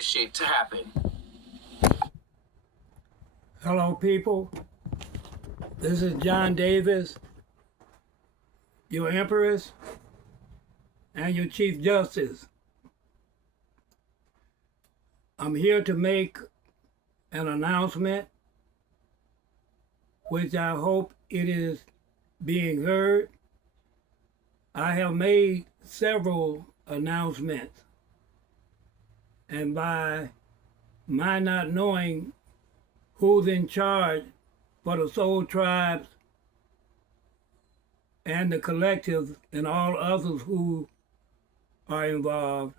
shit to happen. Hello, people. This is John Davis, your Empress and your Chief Justice. I'm here to make an announcement, which I hope it is being heard. I have made several announcements, and by my not knowing who's in charge for the Soul Tribes and the collectives and all others who are involved,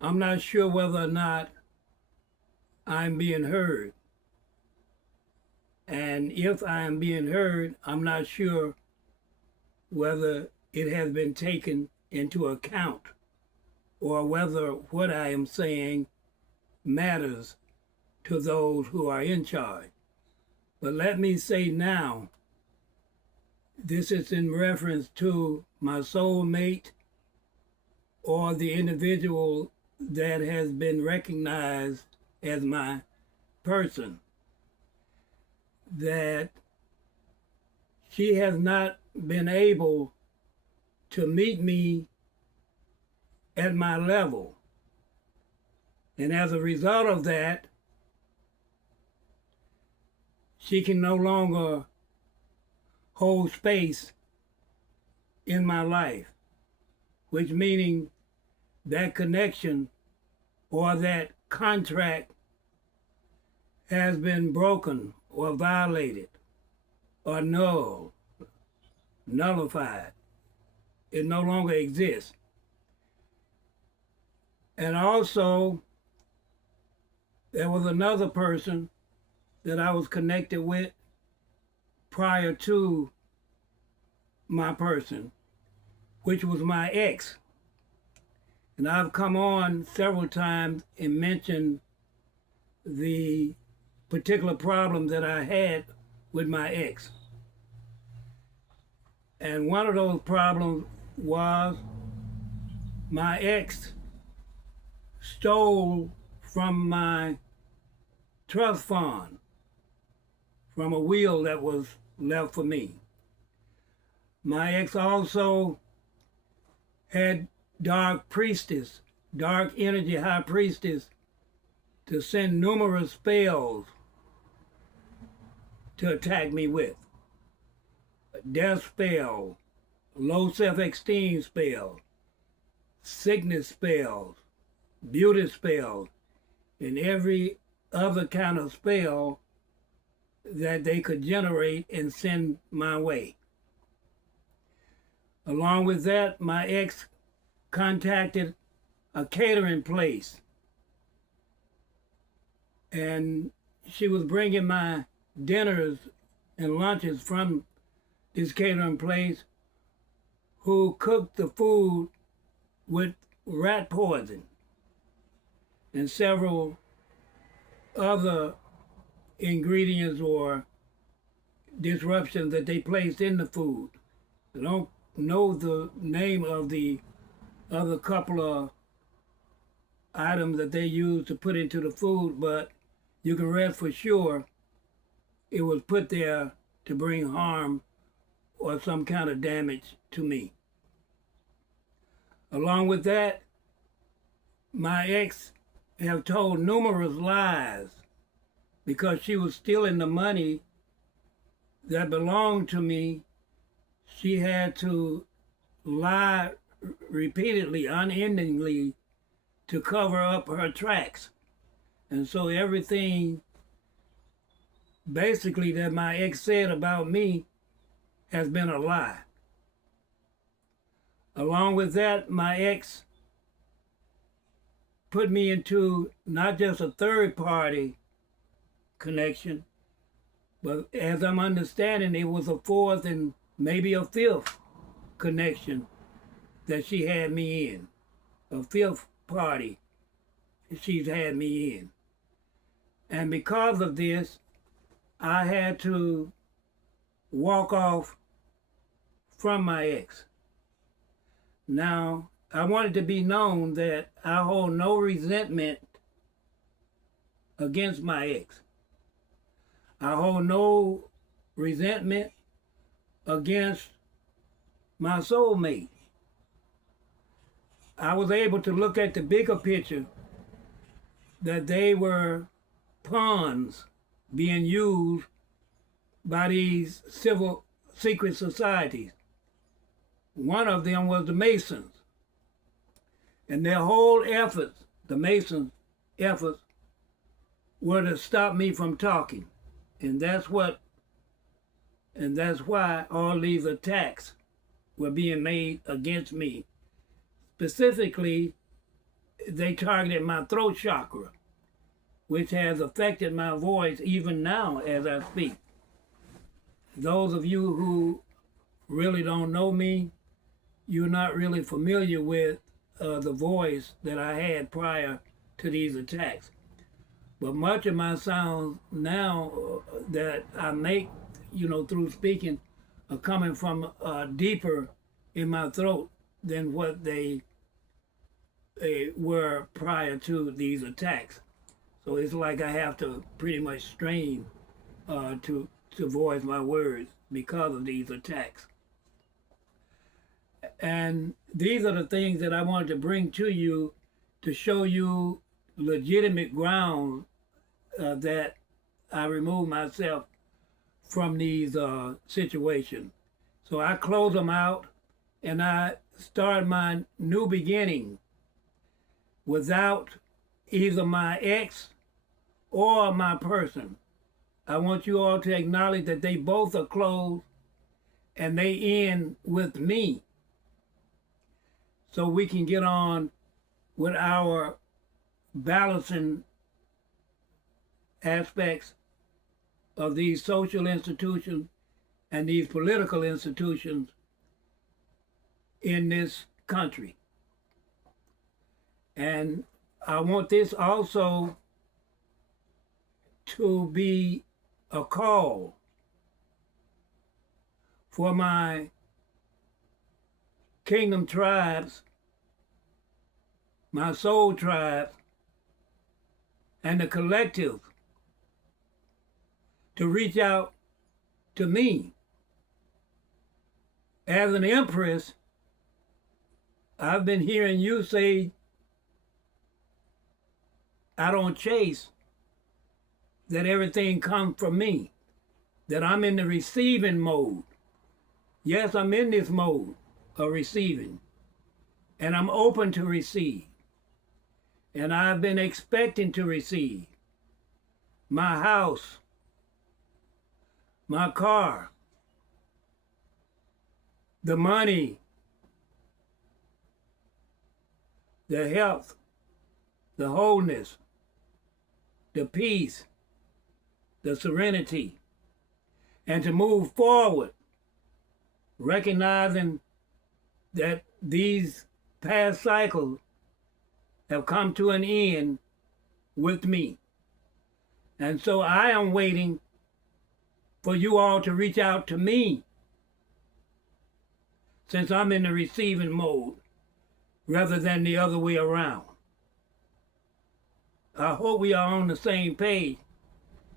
I'm not sure whether or not I'm being heard. And if I am being heard, I'm not sure whether it has been taken into account or whether what I am saying matters to those who are in charge. But let me say now, this is in reference to my soulmate or the individual that has been recognized as my person, that she has not been able to meet me at my level. And as a result of that, she can no longer hold space in my life, which meaning that connection or that contract has been broken or violated or nullified. It no longer exists. And also, there was another person that I was connected with prior to my person, which was my ex. And I've come on several times and mentioned the particular problem that I had with my ex. And one of those problems was my ex stole from my trust fund, from a will that was left for me. My ex also had dark energy high priestess, to send numerous spells to attack me with. A death spell, low self-esteem spell, sickness spells, beauty spells, and every other kind of spell that they could generate and send my way. Along with that, my ex contacted a catering place, and she was bringing my dinners and lunches from this catering place, who cooked the food with rat poison and several other ingredients or disruptions that they placed in the food. I don't know the name of the other couple of items that they used to put into the food, but you can rest for sure it was put there to bring harm or some kind of damage to me. Along with that, my ex have told numerous lies because she was stealing the money that belonged to me. She had to lie repeatedly, unendingly, to cover up her tracks. And so everything basically that my ex said about me has been a lie. Along with that, my ex put me into not just a third party connection, but as I'm understanding, it was a fourth and maybe a fifth connection that she had me in, a fifth party she's had me in. And because of this, I had to walk off from my ex. Now, I want it to be known that I hold no resentment against my ex. I hold no resentment against my soulmate. I was able to look at the bigger picture that they were pawns being used by these civil secret societies. One of them was the Masons. And their whole efforts, the Masons' efforts, were to stop me from talking. And that's why all these attacks were being made against me. Specifically, they targeted my throat chakra, which has affected my voice even now as I speak. Those of you who really don't know me, you're not really familiar with the voice that I had prior to these attacks. But much of my sounds now that I make, through speaking, are coming from deeper in my throat than what they were prior to these attacks. So it's like I have to pretty much strain to voice my words because of these attacks. And these are the things that I wanted to bring to you to show you legitimate ground that I remove myself from these situations. So I close them out and I start my new beginning without either my ex or my person. I want you all to acknowledge that they both are closed and they end with me, so we can get on with our balancing aspects of these social institutions and these political institutions in this country. And I want this also to be a call for my kingdom tribes, my soul tribe, and the collective to reach out to me. As an Empress, I've been hearing you say, I don't chase, that everything comes from me, that I'm in the receiving mode. Yes, I'm in this mode of receiving, and I'm open to receive. And I've been expecting to receive my house, my car, the money, the health, the wholeness, the peace, the serenity, and to move forward, recognizing that these past cycles have come to an end with me. And so I am waiting for you all to reach out to me, since I'm in the receiving mode rather than the other way around. I hope we are on the same page,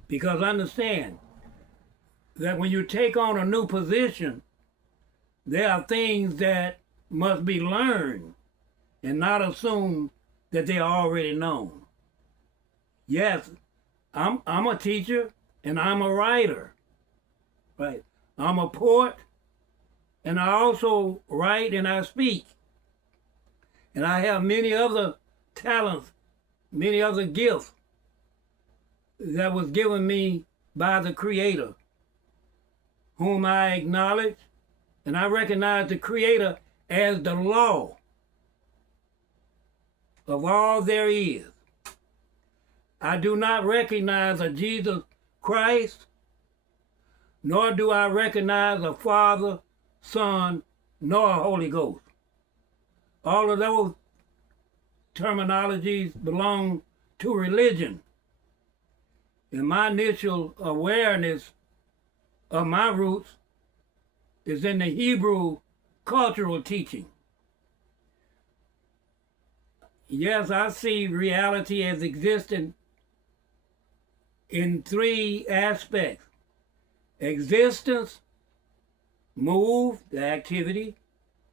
because understand that when you take on a new position, there are things that must be learned and not assumed that they are already known. Yes, I'm a teacher and I'm a writer, right? I'm a poet and I also write and I speak. And I have many other talents, many other gifts that was given me by the Creator, whom I acknowledge, and I recognize the Creator as the law of all there is. I do not recognize a Jesus Christ, nor do I recognize a Father, Son, nor a Holy Ghost. All of those terminologies belong to religion. And my initial awareness of my roots is in the Hebrew cultural teaching. Yes, I see reality as existing in three aspects. Existence, move, the activity,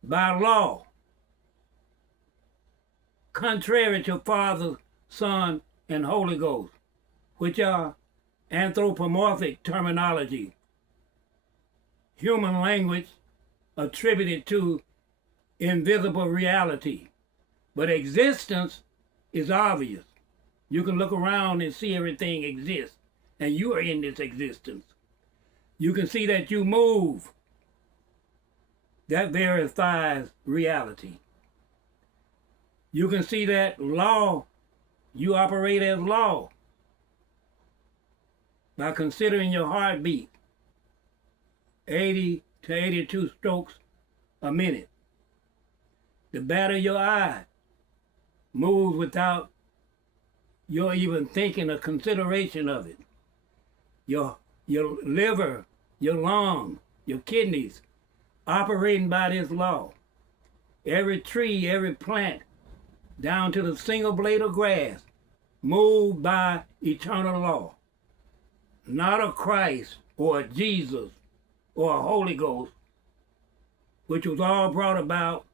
by law, contrary to Father, Son, and Holy Ghost, which are anthropomorphic terminology, human language attributed to invisible reality. But existence is obvious. You can look around and see everything exists, and you are in this existence. You can see that you move. That verifies reality. You can see that law, you operate as law by considering your heartbeat, 80 to 82 strokes a minute. The bat of your eye moves without your even thinking or consideration of it. Your liver, your lung, your kidneys, operating by this law. Every tree, every plant, down to the single blade of grass, moved by eternal law. Not a Christ or a Jesus or a Holy Ghost, which was all brought about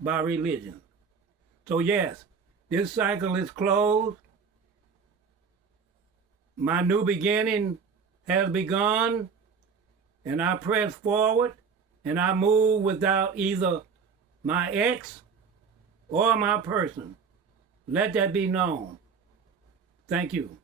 by religion. So yes, this cycle is closed. My new beginning has begun, and I press forward, and I move without either my ex or my person. Let that be known. Thank you.